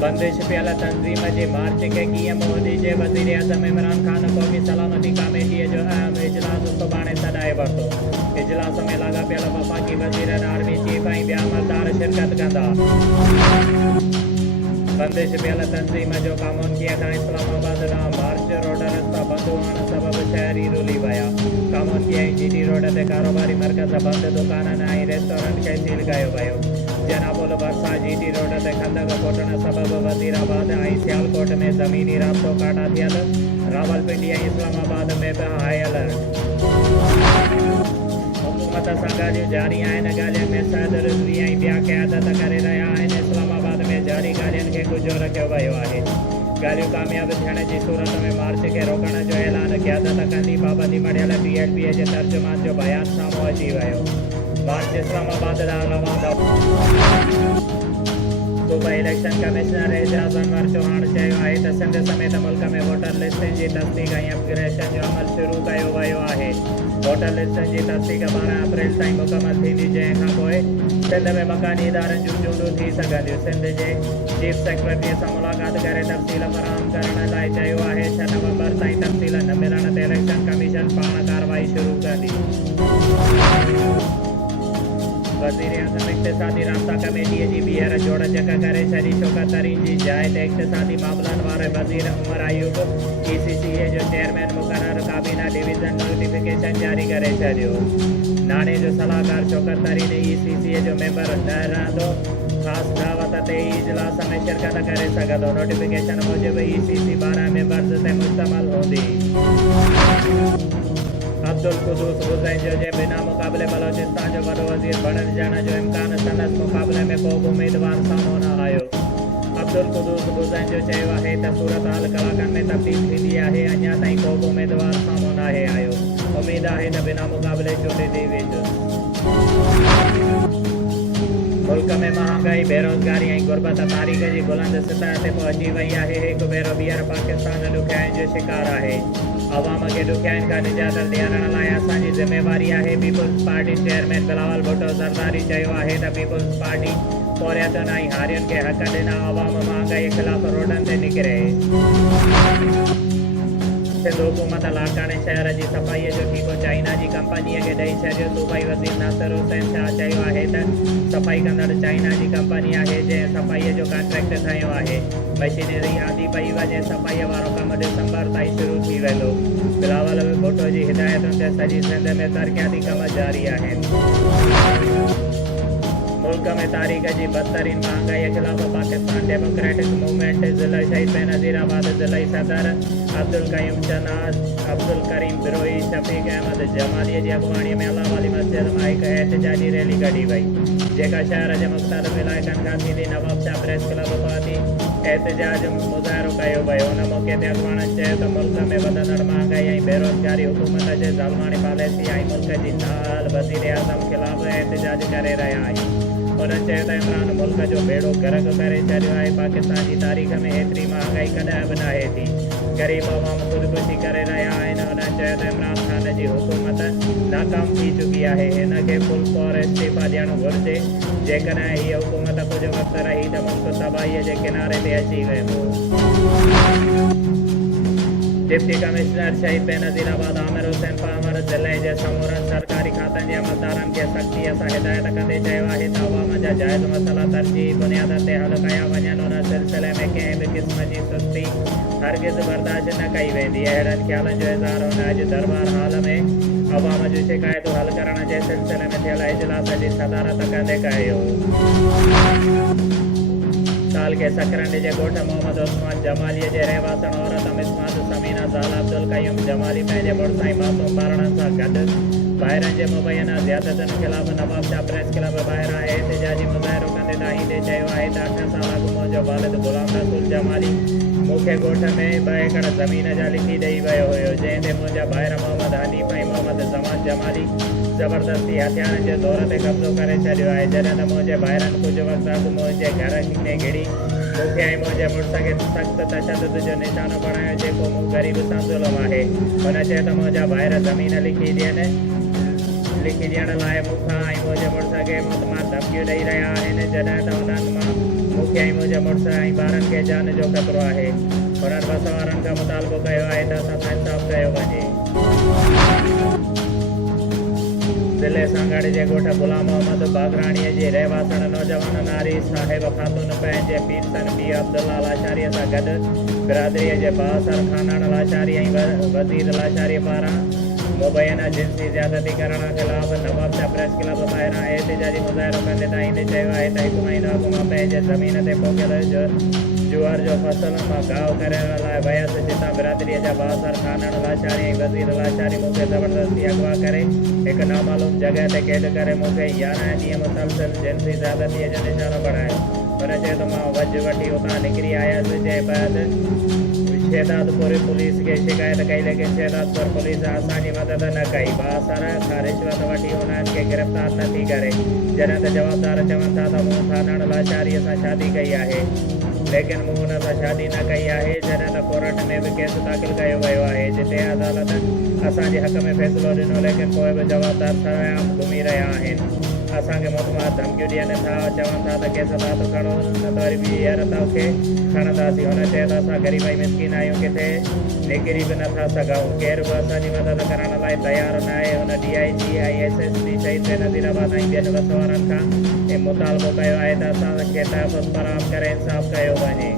बंदिश पियल तंज़ीम जे मार्च के कीअं मोदी जे वज़ीर आज़म इमरान ख़ान क़ौमी सलामती कमेटीअ जो अहम इजलास सुभाणे सॾाए वरितो। इजलास में लाॻापियल वफ़ाक़ी वज़ीर आर्मी चीफ ऐं ॿिया अमलदार शिरकत कंदा। बंदिश पियल तंज़ीम जो कामोनकीअ खां इस्लामाबाद ॾांहुं मार्च रोड रस्ता बंदि हुअण सबबि शहरी रुली विया। कामोनकी ऐं जीटी रोड ते कारोबारी मर्कज़ बंदि, दुकाननि ऐं रेस्टोरेंट खे सील कयो वियो। जनापुल भरिसां जीटी रोड ते खंदक खोटण सबबि वज़ीराबाद ऐं सियालकोट में ज़मीनी राब्तो काटा थियल। रावलपिंडी ऐं इस्लामाबाद में बि हाई अलर्ट। हुकूमत सां ॻाल्हियूं जारी आहिनि। ॻाल्हियुनि में सैद रिज़वी ऐं ॿिया क़यादत करे रहिया आहिनि। इस्लामाबाद में जारी ॻाल्हियुनि खे गुझो रखियो वियो आहे। ॻाल्हियूं कामयाब थियण जी सूरत में मार्च खे रोकण जो ऐलान क़यादत कंदी। पाबंदी मढ़ियल PLP जे तर्जुमान जो बयान साम्हूं अची वियो। मार्च इस्लामाबाद ॾांहुं रवाना। सूबा इलेक्शन कमिश्नर एजाज़ अनवर चौहान चयो आहे त सिंध समेत मुल्क में वोटर लिस्टनि जी तस्दीक ऐं अपग्रेडेशन जो अमल शुरू कयो वियो आहे। वोटर लिस्टनि जी तस्दीक 12 अप्रैल ताईं मुकमल थींदी, जंहिंखां पोइ सिंध में मकानी इदारनि जूं चूंडूं थी सघंदियूं। सिंध जे चीफ सेक्रेटरीअ सां मुलाक़ात करे तफ़सील फ़राहम करण लाइ चयो आहे। 6 नवंबर ताईं तफ़सील न मिलण ते इलेक्शन कमीशन पाण कार्रवाई शुरू कंदी। वज़ीर आज़म इक़्तिसादी राब्ता कमेटीअ जी ॿीहर जोड़ जक करे छॾी। शौकत तरीन जी जाइ ते इक़्तिसादी मामलनि वारे वज़ीर उमर अयूब ECCA जो चेयरमैन मुक़ररु काबीना डिवीज़न नोटिफिकेशन जारी करे छॾियो। नाणे जो सलाहकार शौकत तरीन ECCA जो मेंबर न रहंदो। ख़ासि दावत ते इजलास में शिरकत करे सघंदो। नोटिफिकेशन मूजिबि ECC 12 मेंबर्स ते मुश्तमिल हूंदी। अब्दुल कुदूस गुज़ैंजो जे बिना मुक़ाबले बलोचिस्तान जो वॾो वज़ीर बणिजण जो इम्कान संदसि मुक़ाबले में को बि उम्मीदवार साम्हूं न आयो। अब्दुल कुदूस गुज़ैंजो चयो आहे त सूरत हाल कलाकनि में तब्दील थींदी आहे। अञा ताईं को बि उम्मीदवार साम्हूं न आहे आयो। उमेद आहे त बिना मुक़ाबले चूंडिजी वेंदो। मुल्क में महांगाई, बेरोज़गारी ऐं गुरबत तारीख़ जी बुलंद सतह ते पहुची वई आहे। हिकु भेरो ॿीहर पाकिस्तान ॾुखियाईनि जो शिकार आहे। अवाम खे ॾुखियाईनि खां निजात ॾियारण लाइ असांजी ज़िम्मेवारी आहे। पीपुल्स पार्टी चेयरमैन बिलावल भुट्टो ज़रदारी चयो आहे त पीपुल्स पार्टी पोरियतुनि ऐं हारियुनि खे हक़ ॾिना। अवाम महांगाई ख़िलाफ़ रोडनि ते निकिरे। सिंध हुकूमत लाड़काने शहर जी सफ़ाईअ जो ठीको चाइना जी कंपनीअ खे ॾेई छॾियो। सूबाई वज़ीर नासिर हुसैन शाह चयो आहे त सफ़ाई कंदड़ चाइना जी कंपनी आहे जंहिं सफ़ाईअ जो कॉन्ट्रैक्ट खंयो आहे। मशीनरी आंदी पई वञे। सफ़ाईअ वारो कमु डिसंबर ताईं शुरू थी वेंदो। बिलावल भुट्टो जी हिदायतुनि ते सॼी सिंध में तरक़ियाती कम जारी आहिनि। मुल्क में तारीख़ जी बदतरीन महांगाई ख़िलाफ़ पाकिस्तान डेमोक्रेटिक मूवमेंट ज़िला शहीद बेनज़ीराबाद ज़िले सदर अब्दुल करीम बिरोई शफ़ीक अहमद जमाली जी अॻुवाणीअ में अलाह वाली मस्जिद मां हिकु एहतिजाजी रैली कढी वई, जेका शहर जे मुख़्तलिफ़ इलाइक़नि खां थींदी। नवाब शाह प्रेस क्लब पार्टी एहतिजाज मुज़ाहिरो कयो वियो। उन मौक़े ते अॻुवाणनि चयो त मुल्क में वधंदड़ महांगाई ऐं बेरोज़गारी हुकूमत जे ज़ालमाणी पॉलिसी ऐं मुल्क जी नाअहल वज़ीर आज़म ख़िलाफ़ एहतिजाज करे रहिया आहिनि। उन्हनि चयो त इमरान मुल्क जो बेड़ो गर्क करे छॾियो आहे। पाकिस्तान जी तारीख़ में एतिरी महांगाई कॾहिं बि न आहे थी। ग़रीब अवाम ख़ुदकुशी करे रहिया आहिनि। उन्हनि चयो त इमरान ख़ान जी हुकूमत नाकाम थी चुकी आहे। हिन खे फुल तौर इस्तीफ़ा ॾियणु घुरिजे। जेकॾहिं हीअ हुकूमत कुझु वक़्तु रही त मुल्क तबाहीअ जे किनारे ते अची वेंदो। डिप्टी कमिश्नर शहीद बेनज़ीराबाद आमिर हुसैन पामर ज़िले जे समूरनि सरकारी खातनि जे अमलदारनि खे सख़्तीअ सां हिदायत कंदे चयो आहे त अवाम जा जाइज़ मसइला तरजीही बुनियाद ते हल कया वञनि। उन सिलसिले में कंहिं बि क़िस्म जी सुस्ती हरगिज़ बर्दाश्त न कई वेंदी। अहिड़नि ख़्यालनि जो इज़हार हुन अॼु दरबार हाल में अवाम जूं शिकायतूं हल करण जे सिलसिले में थियल इजलास जी सदारत कंदे कयो। साल के सकरंड जे ॻोठ मोहम्मद उस्मान जमालीअ जे रहवासन औरत मिसमात समीना ज़ाल अब्दुल क़यूम जमाली पंहिंजे मुड़ुस ऐं मासूम ॿारनि सां गॾु ॿाहिरनि जे मुबैना ज़ियादतुनि ख़िलाफ़ नवाब शाह प्रेस क्लब ॿाहिरां एहतिजाजी मुज़ाहिरो कंदे दाहींदे चयो आहे त 8 साल अॻु मुंहिंजो वालिद ग़ुलाम रसूल जमाली मूंखे ॻोठ में 2 एकड़ ज़मीन जा लिखी ॾेई वियो हुयो, जंहिं ते मुंहिंजा ॿाहिरि मोहम्मद हनीफ़ ऐं मोहम्मद ज़मान जमाली ज़बरदस्ती हथियारनि जे दौर ते कब्ज़ो करे छॾियो आहे। जॾहिं त मुंहिंजे ॿाहिरनि कुझु वक़्तु अॻु मुंहिंजे घर में घिड़ी मूंखे ऐं मुंहिंजे मुड़ुस खे सख़्तु तशदुद जो निशानो बणायो, जेको मूं ग़रीब सां ज़ुल्म आहे। हुन चयो त मुंहिंजा ॿाहिरि ज़मीन लिखी ॾियण लाइ मूंखां ऐं मुंहिंजे मुड़ुस खे मुतमाद धमकियूं ॾेई रहिया आहिनि। जॾहिं त उन्हनि मां मुखिया मुंहिंजे मुड़ुस ऐं ॿारनि खे जान जो ख़तरो आहे। हुननि बस वारनि खां मुतालबो कयो आहे त असां सां इंसाफ़ कयो वञे। ज़िले सांगाड़ी जे ॻोठ गुलाम मोहम्मद बागराणीअ जी रहवासण नौजवान नारी साहिब ख़ातून पंहिंजे पीरसन बी अब्दुल्ला लाशारीअ सां गॾु बिरादरीअ जे बासर खानान लाशारी ऐं वज़ीर लाशारी पारां मुबैना जिन्सी ज़्यादती करण ख़िलाफ़ नवाबशा प्रेस क्लब ॿाहिरां एहतिजाजी मुज़ाहिरो कंदे ताईं चयो आहे त हिकु महीनो अॻु मां पंहिंजे ज़मीन ते पोखियल जुआर जो फसल मां गाहु करण लाइ वियसि, जितां बिरादरीअ जा बासर खानन लाशारी ऐं वज़ीर लाशारी मूंखे ज़बरदस्ती अगवा करे हिकु नामालूम जॻह ते क़ैद करे मूंखे 11 ॾींहं मुसलसिल जिन्सी ज़्यादतीअ जो निशानो बणायो। हुन चयो त मां वज वठी उतां निकिरी आयसि। जंहिं बैदि शहदादपुर पुलिस खे शिकायत कई, लेकिन शहदादपुर पुलिस असांजी मदद न कई। बासर खां रिश्वत वठी उन्हनि खे गिरफ़्तार न थी करे, जॾहिं त जवाबदार चवनि था त मूं खानन लाशारीअ सां शादी कई आहे, लेकिन मूं हुन सां शादी न कई आहे। जॾहिं त कोर्ट में बि केस दाख़िल कयो वियो आहे, जिते अदालत असांजे हक़ में फ़ैसिलो ॾिनो, लेकिन पोइ बि जवाबदार सरेआम घुमी रहिया आहिनि। असांखे मुतमाद धमकियूं ॾियनि था, चवनि था त केस हथु खणो न त वरी ॿीहर तोखे खणंदासीं। हुन चयो त असां ग़रीब ऐं मिसकिन आहियूं, किथे निकिरी बि नथा सघूं, केर बि असांजी मदद करण लाइ तयारु न आहे। हुन DIG ऐं SSP शहीद बेनज़ीराबाद ऐं ॿियनि बस वारनि खां मुतालबो कयो आहे त असांखे तहफ़ुज़ फ़राहम करे इंसाफ़ कयो वञे।